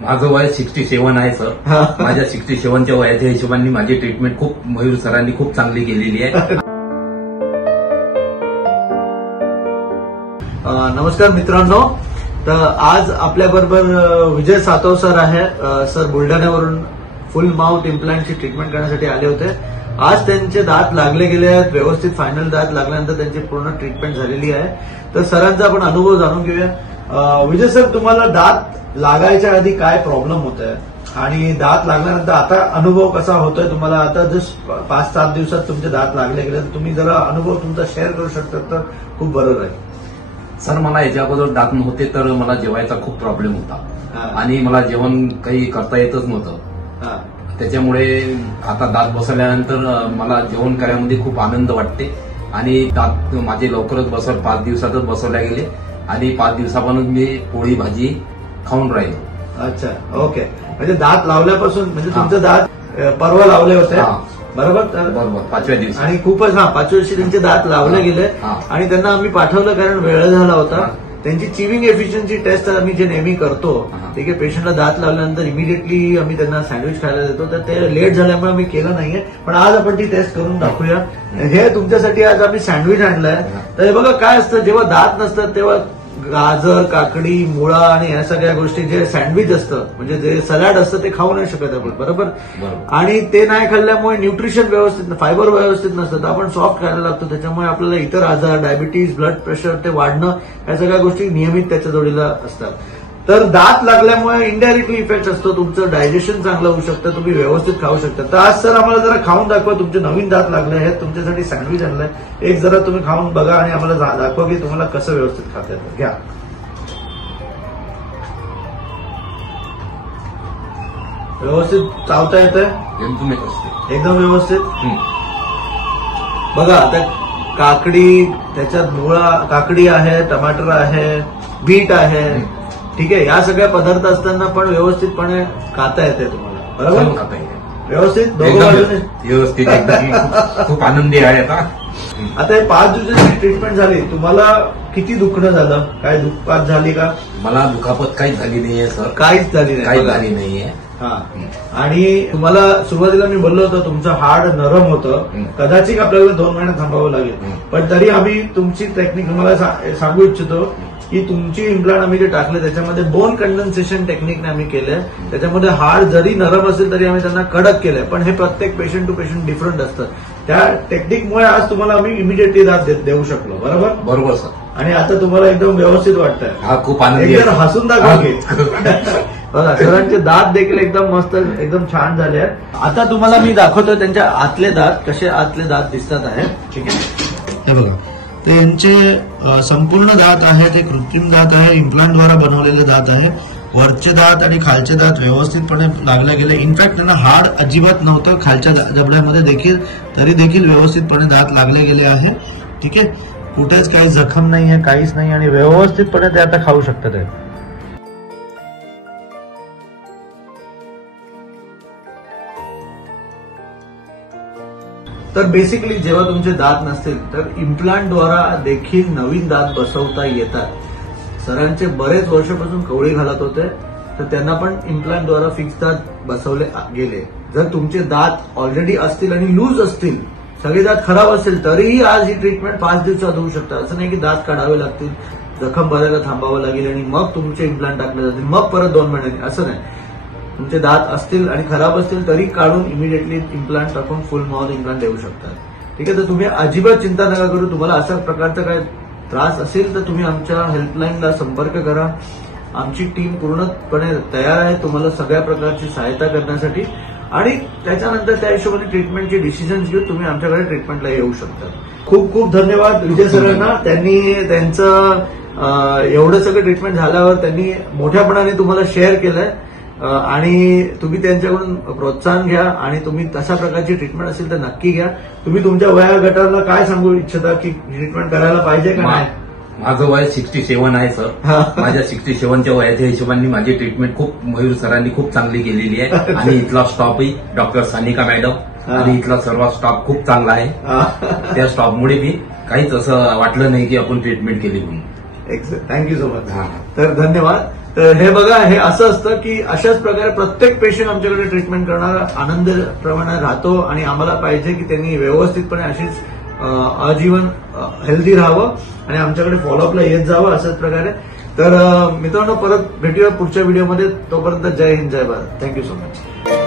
माझं वय 67 आहे सर. माझ्या 67च्या वयाच्या हिशोबाने माझी ट्रीटमेंट खूप मयूर सरांनी खूप चांगली केलेली आहे. नमस्कार मित्रांनो. तर आज आपल्या बरोबर विजय सातव सर आहे. सर बुलढाण्यावरून फुल माउथ इम्प्लांटची ट्रीटमेंट करण्यासाठी आले होते. आज त्यांचे दात लागले गेले आहेत. व्यवस्थित फायनल दात लागल्यानंतर त्यांची पूर्ण ट्रीटमेंट झालेली आहे. तर सरांचा आपण अनुभव जाणून घेऊया. विजय सर, तुम्हाला दात लागायच्या आधी काय प्रॉब्लेम होत आहे आणि दात लागल्यानंतर आता अनुभव कसा होतोय तुम्हाला? आता जस्ट 5-7 दिवसात तुमचे दात लागले गेले, तुम्ही जरा अनुभव तुमचा शेअर करू शकता तर खूप बरं राहील. सर, मला याच्या अगोदर दात नव्हते तर मला जेवायचा खूप प्रॉब्लेम होता आणि मला जेवण काही करता येतच नव्हतं. त्याच्यामुळे आता दात बसवल्यानंतर मला जेवण करण्यामध्ये खूप आनंद वाटते आणि दात माझे लवकरच 5 दिवसातच बसवल्या गेले आणि 5 दिवसापासून मी पोळी भाजी खाऊन राहिलो. अच्छा, ओके. म्हणजे दात लावल्यापासून, म्हणजे तुमचे दात परवा लावले होते बरोबर? बरोबर, 5व्या दिवशी. आणि खूपच 5व्या दिवशी त्यांचे दात लावले गेले आणि त्यांना आम्ही पाठवलं कारण वेळ झाला होता. त्यांची चिविंग एफिशियन्सी टेस्ट आम्ही जे नेहमी करतो, ठीक आहे, पेशंटला दात लावल्यानंतर इमिडिएटली आम्ही त्यांना सँडविच खायला देतो, तर ते लेट झाल्यामुळे आम्ही केलं नाहीये. पण आज आपण ती टेस्ट करून दाखवूया. हे तुमच्यासाठी आज आम्ही सँडविच आणलंय. तर हे बघा काय असतं, जेव्हा दात नसतात तेव्हा गाजर, काकडी, मुळा आणि या सगळ्या गोष्टी, जे सँडविच असतं म्हणजे जे सलाड असतं ते खाऊ नाही शकत आपण, बरोबर? आणि ते नाही खाल्ल्यामुळे न्यूट्रिशन व्यवस्थित, फायबर व्यवस्थित नसतं, तर आपण सॉफ्ट खायला लागतो. त्याच्यामुळे आपल्याला इतर आजार, डायबिटीज, ब्लड प्रेशर ते वाढणं, या सगळ्या गोष्टी नियमित त्याच्या जोडीला असतात. तर दात लागल्यामुळे इनडायरेक्टली इफेक्ट असतो. तुमचं डायजेशन चांगलं होऊ शकतं, तुम्ही व्यवस्थित खाऊ शकता. तर आज सर आम्हाला जरा खाऊन दाखवा. तुमचे नवीन दात लागले आहेत, तुमच्यासाठी सँडविच आणलंय. एक जरा तुम्ही खाऊन बघा आणि आम्हाला दाखवा की तुम्हाला कसं व्यवस्थित खाता येतं. घ्या. व्यवस्थित चावता येतंय? एकदम व्यवस्थित. बघा, आता काकडी, त्याच्यात मुळा, काकडी आहे, टमाटर आहे, बीट आहे, ठीक आहे. या सगळ्या पदार्थ असताना पण व्यवस्थितपणे खाता येते तुम्हाला, बरोबर? व्यवस्थित दोघं बाजूने व्यवस्थित, खूप आनंदी आहे. आता हे 5 दिवसाची ट्रीटमेंट झाली, तुम्हाला किती दुखणं झालं? काय दुखापत झाली का? मला दुखापत काहीच झाली नाहीये सर. काहीच झाली नाहीये. आणि तुम्हाला सुरुवातीला मी बोललो होतो तुमचं हाड नरम होतं, कदाचित आपल्याला 2 महिने थांबावं लागेल. पण तरी आम्ही तुमची टेक्निक तुम्हाला सांगू इच्छितो की तुमची इम्प्लांट आम्ही जे टाकले त्याच्यामध्ये बोन कंडेन्सेशन टेक्निकने आम्ही केलंय. त्याच्यामध्ये हाड जरी नरम असेल तरी आम्ही त्यांना कडक केलंय. पण हे प्रत्येक पेशंट टू पेशंट डिफरंट असतं. त्या टेक्निकमुळे आज तुम्हाला आम्ही इमिडिएटली दात देऊ शकलो, बरोबर? बरोबर सर. आणि आता तुम्हाला एकदम व्यवस्थित वाटतंय. हा, खूप आनंदी. एकदम हसून दाखवा की. बघा, सरांचे दात देखील एकदम मस्त, एकदम छान झाले आहेत. आता तुम्हाला मी दाखवतो त्यांच्या आतले दात कसे आतले दात दिसतात आहे, ठीक आहे? हे बघा, ते यांचे संपूर्ण दात आहे, ते कृत्रिम दात आहे, इम्प्लांटद्वारा बनवलेले दात आहे. वरचे दात आणि खालचे दात व्यवस्थितपणे लागले गेले. इनफॅक्ट त्यांना हाड अजिबात नव्हतं खालच्या जबड्यामध्ये देखील, तरी देखील व्यवस्थितपणे दात लागले गेले आहे, ठीक आहे. कुठेच काही जखम नाही आहे, काहीच नाही, आणि व्यवस्थितपणे ते आता खाऊ शकतात. तर बेसिकली जेव्हा तुमचे दात नसतील तर इम्प्लांटद्वारा देखील नवीन दात बसवता येतात. सरांचे बरेच वर्षापासून कवळी घालत होते, तर त्यांना पण इम्प्लांटद्वारा फिक्स दात बसवले गेले. जर तुमचे दात ऑलरेडी असतील आणि लूज असतील, सगळे दात खराब असतील, तरीही आज ही ट्रीटमेंट 5 दिवसात होऊ शकतात. असं नाही की दात काढावे लागतील, जखम भरायला थांबावं लागेल आणि मग तुमचे इम्प्लांट टाकले जातील, मग परत 2 महिन्यांनी, असं नाही. तुमचे दात असतील आणि खराब असतील तरी काढून इमिडिएटली इम्प्लांट टाकून फुल माउथ इम्प्लांट देऊ शकतात, ठीक आहे. तर तुम्ही अजिबात चिंता नका करू. तुम्हाला अशा प्रकारचा काय त्रास असेल तर तुम्ही आमच्या हेल्पलाईनला संपर्क करा. आमची टीम पूर्णपणे तयार आहे तुम्हाला सगळ्या प्रकारची सहायता करण्यासाठी. आणि त्याच्यानंतर त्या हिशोबाने ट्रीटमेंटचे डिसिजन्स घेऊन तुम्ही आमच्याकडे ट्रीटमेंटला येऊ शकता. खूप खूप धन्यवाद विजय सरांना. त्यांनी त्यांचं एवढं सगळं ट्रीटमेंट झाल्यावर त्यांनी मोठ्यापणाने तुम्हाला शेअर केलंय आणि तुम्ही त्यांच्याकडून प्रोत्साहन घ्या आणि तुम्ही तशा प्रकारची ट्रीटमेंट असेल तर नक्की घ्या. तुम्ही तुमच्या वया गटाला काय सांगू इच्छिता की ट्रीटमेंट करायला पाहिजे का नाही? माझं वय 67 आहे सर. माझ्या 67च्या वयाच्या हिशोबाने माझी ट्रीटमेंट खूप मयूर सरांनी खूप चांगली केलेली आहे आणि इथला स्टॉफही डॉक्टर सानिका मॅडम आणि इथला सर्व स्टॉफ खूप चांगला आहे. त्या स्टॉफमुळे मी काहीच असं वाटलं नाही की आपण ट्रीटमेंट केली म्हणून. Thank you so much. तर धन्यवाद. तर हे बघा, हे असं असतं की अशाच प्रकारे प्रत्येक पेशंट आमच्याकडे ट्रीटमेंट करणारा आनंदप्रमाणे राहतो आणि आम्हाला पाहिजे की त्यांनी व्यवस्थितपणे अशीच आजीवन हेल्दी राहावं आणि आमच्याकडे फॉलोअपला येत जावं अशाच प्रकारे. तर मित्रांनो, परत भेटूया पुढच्या व्हिडिओमध्ये. तोपर्यंत जय हिंद, जय भारत. Thank you so much.